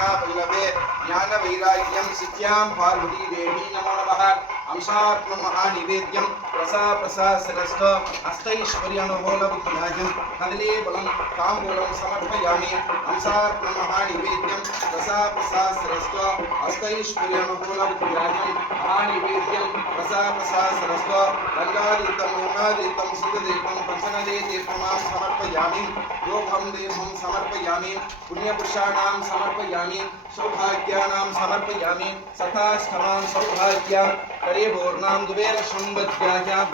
वल्लभे ज्ञान वैराग्यम सिद्ध्यां पार्वती देवी नमो नमः अंशात्म महानिवेद्यम प्रसाद अष्टैश्वर्यानुकूलविद्याजं कदली बलं ताम्बूलं समर्पयामि अंशात्म महानिवेद्यम प्रसाद अष्टैश्वर्यानुकूलविद्याजं महानिवेद्यम प्रसाद गंगादीपं यमुनादीपं सिद्धदीपं प्रसन्नदीपमां समर्पयामि योगं देवं समर्पयामि पुण्यपुरुषाणां समर्पयामि सौभाग्यानां समर्पयामि सताष्टमां सौभाग्यां करेभूर्णां कुबेर संवद्यायां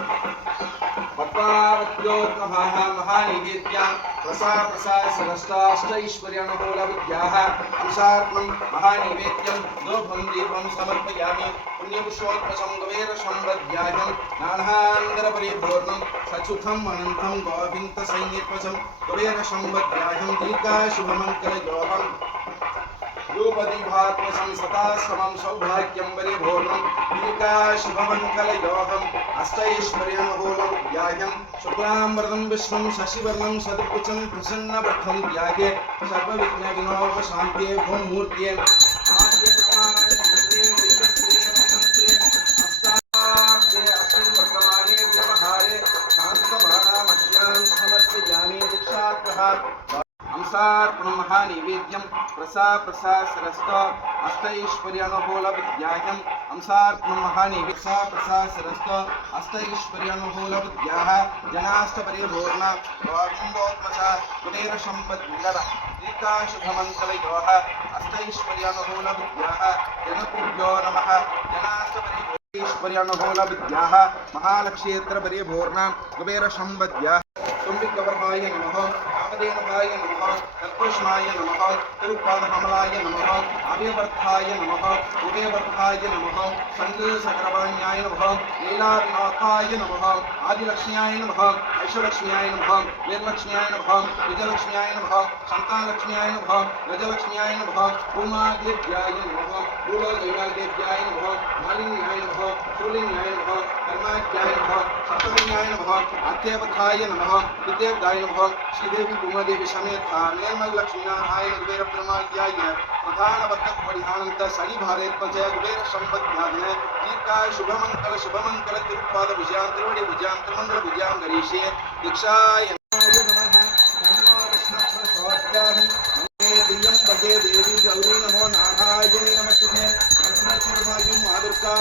पद्मावत्योत्तमः महानिवेद्यां प्रसादष्टैश्वर्यानुकूलविद्याः अंशात्मं महानिवेद्यं दोभं दीपं समर्पयामि पुण्यपुरुषोत्तमं कुबेर संवद्यायां नानान्तरपरिपूर्णं सचुखम् अनन्तं गोविन्दसंयुक्तं कुबेर संवद्यायां दीर्घाशुभमङ्गलयोगम् रूपदीभात्मसं सताश्रमं सौभाग्यं परिपूर्णं दीर्घाशुभमङ्गलयोगम् अष्टैश्वर्यानुकूलविद्याजं शुक्लाम्बरदं विष्णुं शशिवर्णं सदुभुजं प्रसन्नवक्षं ध्याये सर्वविघ्नविनाशशान्त्यै ओं मूर्त्यै वर्तमाने व्यवहारे शान्तमानामध्यां समर्पयामि दीक्षाप्रहार अंशात्मं महानिवेद्यं प्रसाद अष्टैश्वर्यानुकूलविद्याजं अंशात्मं महानिवेद्यं अष्टैश्वर्यानुकूलविद्याः जनाष्टपरिपूर्णा गोविन्दोत्मसा कुबेरसम्पद्विलः दीर्घाशुभमङ्गलयोः अष्टैश्वर्यानुकूलविद्याः जनपुभ्यो नमः जनाष्टपरिपूर्णैश्वर्यानुकूलविद्याः महालक्ष्येत्रपरिपूर्णा कुबेरसम्पद्याः तुम्बिकवर्णाय नमः कामधेनुभाय नमः कल्पुष्माय नमः तिरुपादकमलाय नमः अभयवर्धाय नमः उभयवर्धाय नमः शङ्करसकरवाण्याय नमः लीलाविनोदाय नमः आदिलक्ष्म्याय नमः ऐश्वर्यलक्ष्म्याय नमः वीरलक्ष्म्याय नमः विजयलक्ष्म्याय नमः शान्तालक्ष्म्याय नमः गजलक्ष्म्याय नमः उमादेव्याय नमः भूलोकैलादेव्याय नमः मालिन्याय नमः शूलिन्याय नमः कर्माद्याय नमः सप्तमिन्याय नमः आद्यवधाय नमः विद्यावदाय नमः श्रीदेवी उमादेवी समेता निर्मलक्ष्मीनारायण कुबेर ब्रह्माद्याय प्रधानवत्तपरिहानन्त शनिभारेत्मजय कुबेर संपद्यादिने दीर्घाय शुभमङ्गल तिरुपाद विजयां त्रिवडि विजयां त्रिमङ्गल विजयां गरीषे दीक्षाय देवी गौरी नमो नारायणी नमस्ते माधुर्का